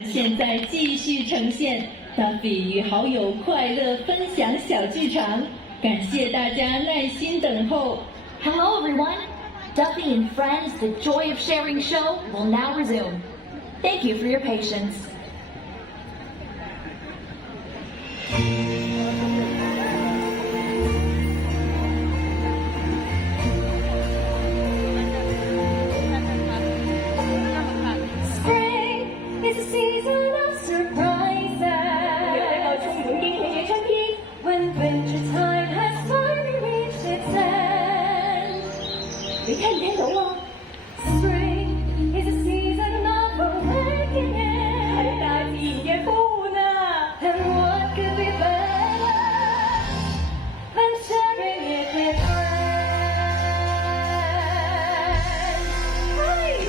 现在继续呈现 Duffy 与好友快乐分享小剧场，感谢大家耐心等候。Hello everyone, Duffy and Friends, the Joy of Sharing show will now resume. Thank you for your patience. Spring is a season of surprises. When winter time has finally reached its end. Spring is a season of awakening. And what could be better than sharing it with friends? Right.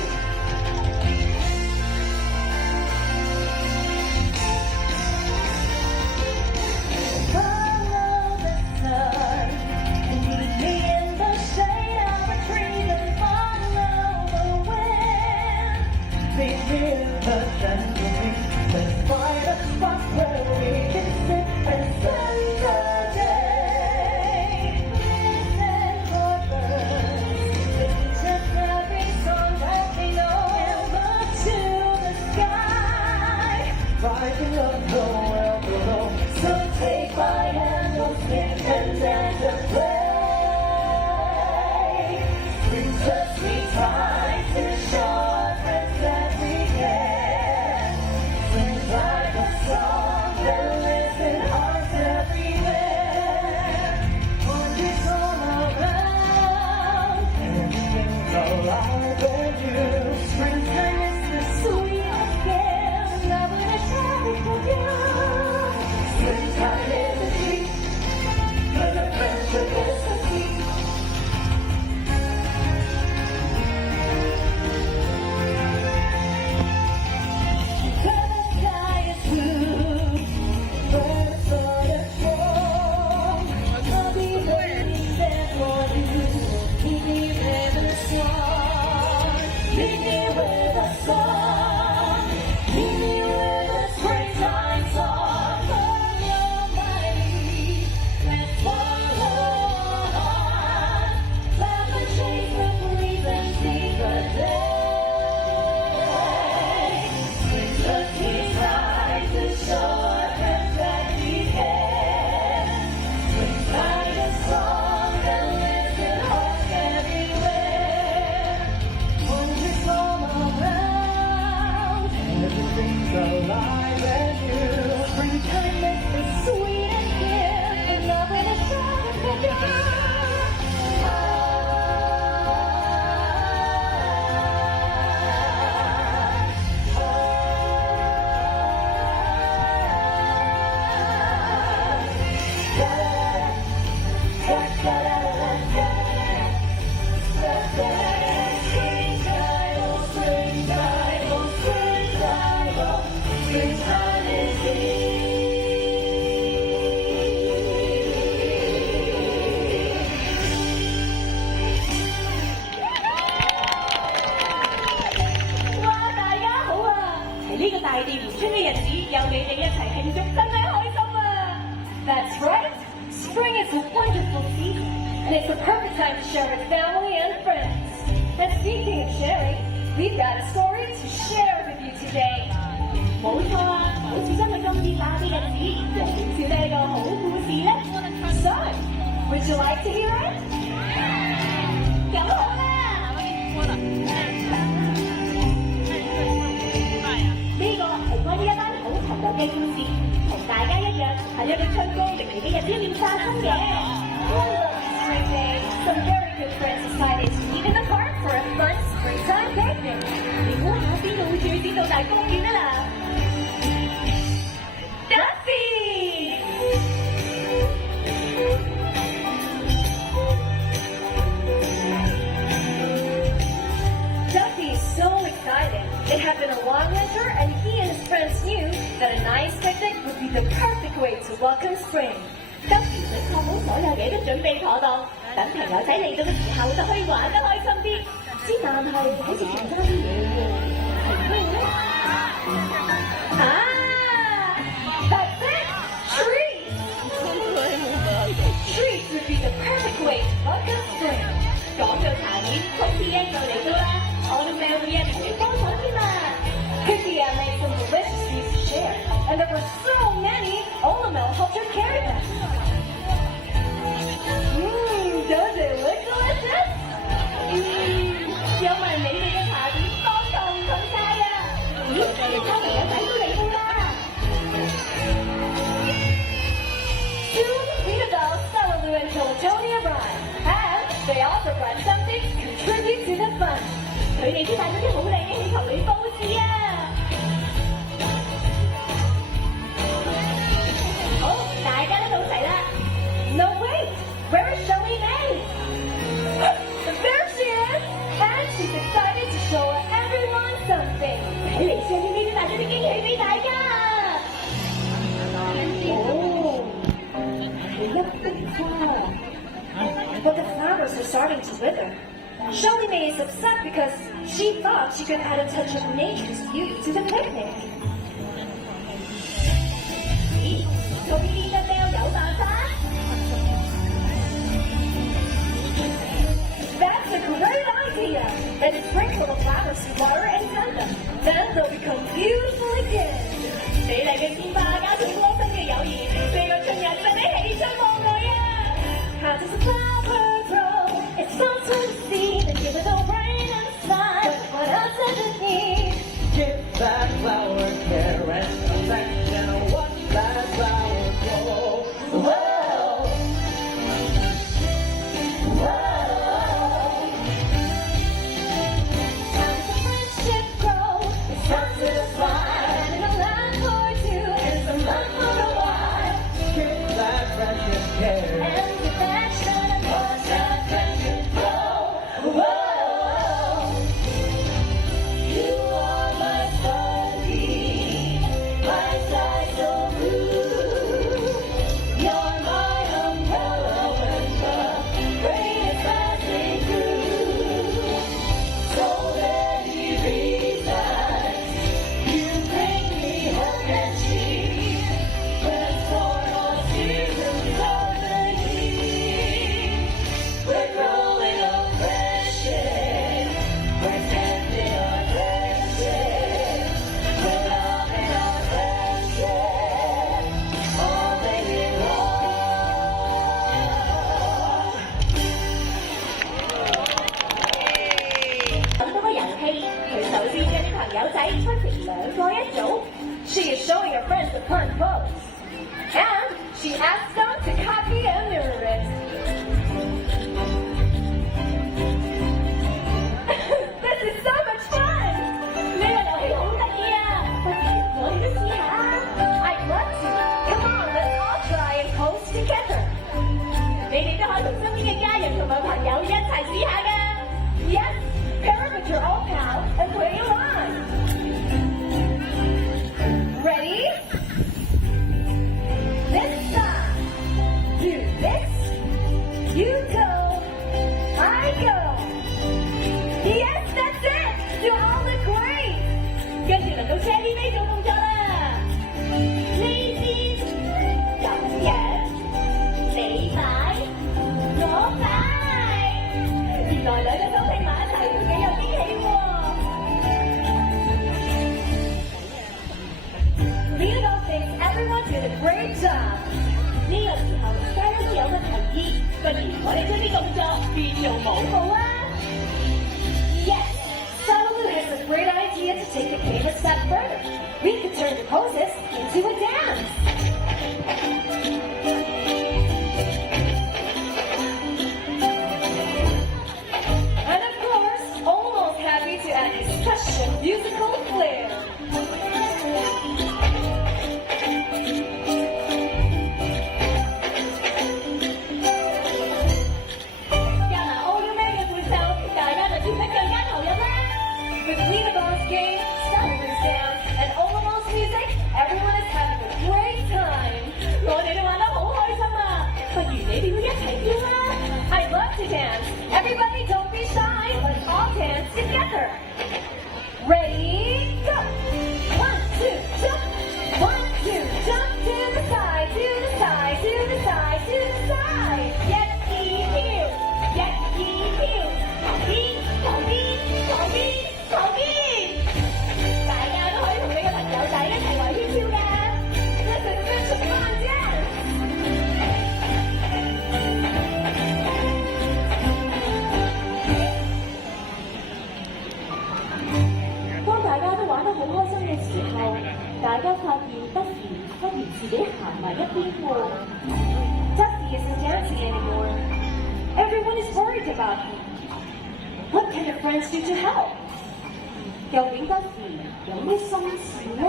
Follow the sun and meet me in the shade of a tree, and follow the wind. Feel the gently, let's find a spot where we can sit and spend the day. Listen for birds, listen to every song that we know, and look to the sky, rising up the world below. So take my hand, we'll sing and dance and play. Brings the sweet time to show our friends that we care. Sing like a song that lives in hearts everywhere. Wonders all around, everything's alive and new. Springtime is the sweetest gift, love in a shower for you. Springtime is a treat, for the friendship is so sweet. Where the sky is blue, where the sun is warm, I'll be waiting there for you. Meet me with a song, meet me with a song, meet me with a springtime song. Follow my lead, let's follow on. Laugh and chase the breeze and seize the day. Brings the sweet time to show our friends that we care. Brings back a song that lives in hearts everywhere. Wonders all around, everything's alive and new. Springtime is the sweetest gift, and love in a shower for you. Springtime is here. 哇！大家好啊！喺呢個大地回春嘅日子，有你哋一齊慶祝，真係開心啊 ！That's right. Spring is a wonderful season, and it's the perfect time to share with family and friends. And speaking of sharing, we've got a story to share with you today. 冇錯啊！好似今日咁熱鬧嘅日子，又點少得一個好故事呢 ？So, would you like to hear it? 咁好啦！呢個係關於一單好沉重嘅故事，同大家一樣係一個春光明媚嘅日子裏發生嘅。One lovely spring day, some very good friends decided to meet in the park for a fun springtime picnic. 你估下邊度會最展到大公園啊啦？Duffy! Duffy is so excited. It had been a long winter, and he and his friends knew that a nice picnic would be the perfect way to welcome spring. Duffy 你確保所有嘢都準備妥當，等朋友仔嚟到嘅時候就可以玩得開心啲。之但係好似其他啲嘢喎，係咩咧？ and there were so many, Olamo helped her carry them. Does it look delicious? 有埋美味嘅茶點當堂唔同晒啊！咦，我朋友仔都嚟到啦！ Soon, Isabel, Stella Lou, and Tony arrived, and they also brought something to contribute to the fun. 佢哋都帶咗啲好靚嘅氣球嚟佈置啊！好，大家都到齊啦。No wait, where is Shirley May? There she is, and she's excited to show everyone something. 睇嚟Shirley May都帶咗啲驚喜俾大家。But the flowers are starting to wither. Shirley May is upset because she thought she could add a touch of nature's beauty to the picnic. 咦，咁呢個喵有辦法？ That's a great idea! Let's sprinkle the flowers with water and send them. Then they'll become beautiful again. 美麗嘅鮮花加上窩心嘅友誼，呢個春日令你喜出望外啊！ How does a flower grow? It's fun to see and give it a rain and sun. But what else does it need? Give that flower care and affection. Watch that flower grow. Whoa! Whoa! How does a friendship grow? It starts with a smile and a laugh or two and some love for a while. Give that friendship care. And affection and watch that friendship grow. Whoa! You are my sunbeam, my sky so blue. You're my umbrella when the rain is passing through. So many reasons you bring me hope and cheer. When storm or seasons are beneath, we're growing up friendship. We're tending our friendship. We're loving our friendship all day long. 咁多個遊戲，佢首先將啲朋友仔分成兩個一組。She is showing her friends the fun pose, and she asks them to copy and mirror it. This is so much fun! 呢個遊戲好得意啊！不如我哋都試下。I'd love to. Come on, let's all try and pose together. 你哋都可以同身邊嘅家人同埋朋友一齊試下㗎。Yes, pair up with your old pal and play along. Ready? This side. Do this. You go. I go. Yes, that's it. You all look great. 跟住輪到Shirley May做動作啦。呢邊咁樣，你擺，我擺。原來兩個手拼埋一齊都幾有驚喜喎。Leonardo thinks everyone did a great job. 呢個時候，Shirley有個提議，不如我哋將啲動作變做舞步啊！ Yes, Stella Lou has a great idea to take the game a step further. We could turn the poses into a dance. And of course, almost happy to add a special musical flair. With Lena Ball's game, Stella Lou's dance, and Olamo's music, 自己行埋一邊喎。Duffy isn't dancing anymore. Everyone is worried about him. What can her friends do to help? 究竟 Duffy 有咩心事呢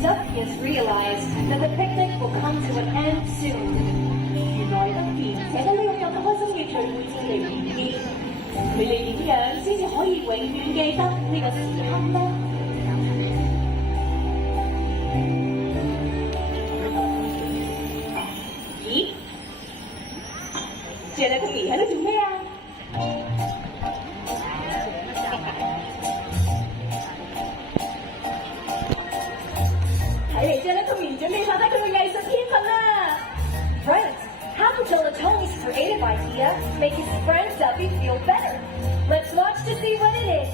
？Duffy has realized that the picnic will come to an end soon. 原來 Duffy 捨得呢個咁開心嘅聚會至嚟完結，佢哋點樣先至可以永遠記得呢個時刻呢？咦 ？Jenna 同Tommy喺度做咩啊？睇嚟 Jenna 同Tommy準備發揮佢嘅藝術天分啦！ Right. How could Jonah Tony's creative idea make his friend Duffy feel better? Let's watch to see what it is.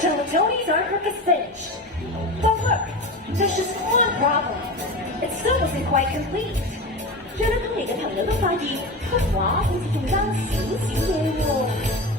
Jonah Tony's artwork is finished. But look, there's just one problem. It still wasn't quite complete. Jonah Tony 嘅朋友都發現，幅畫好似仲爭少少嘢喎。